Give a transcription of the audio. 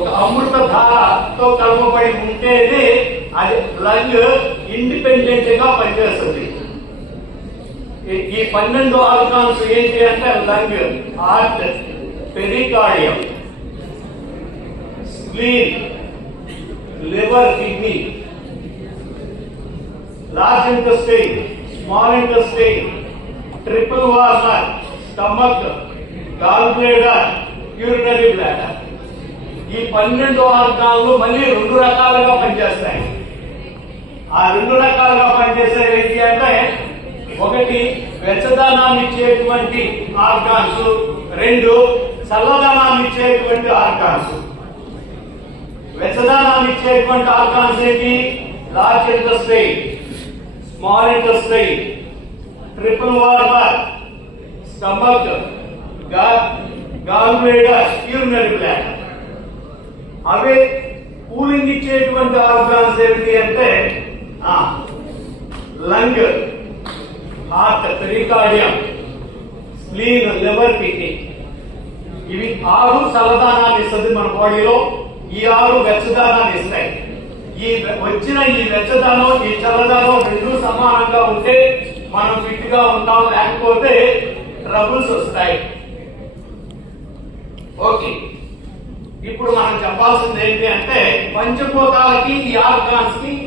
ఒక అమృత ధారతో కలపబడి ఉంటేనే అది లంగ్ ఇండిపెండెంట్ గా పనిచేస్తుంది. ఈ 12 ఆర్గాన్స్ ఏంటి అంటే lung, heart, pericardium, spleen, liver, kidney, large intestine, small intestine, triple walnut, stomach, gall bladder, urinary bladder. ఈ 12 ఆర్గాన్లు మళ్ళీ 2 రకాలుగా పనిచేస్తాయి. ఆ 2 రకాలుగా పనిచేసే ఏంటి అంటే ఒకటి వెచ్చదనాన్ని ఇచ్చేటువంటి ఆర్గాన్స్, 2 చల్లదనాన్ని ఇచ్చేటువంటి ఆర్గాన్స్. వెచ్చదనాన్ని ఇచ్చేటువంటి ఆర్గాన్స్ ఏంటి? Large intestine, small intestine, triple walnut, stomach, gall bladder, urinary bladder. అవే కూలింగ్ ఇచ్చేటువంటి ఆర్గాన్స్ ఏంటి అంటే lung, heart, pericardium, spleen, liver, kidney. ఇవి 6 చల్లదానాన్ని ఇస్తుంది మన బాడీలో, ఈ 6 వెచ్చదానాన్ని ఇస్తాయి. ఈ వెచ్చదనం, ఈ చల్లదనం 2 సమానంగా ఉంటే మనం ఫిట్ గా ఉంటాం, లేకపోతే ట్రబుల్స్ వస్తాయి. ఓకే, ఇప్పుడు మనం చెప్పాల్సింది ఏంటి అంటే పంచభూతాలకి ఈ ఆర్గాన్స్ కి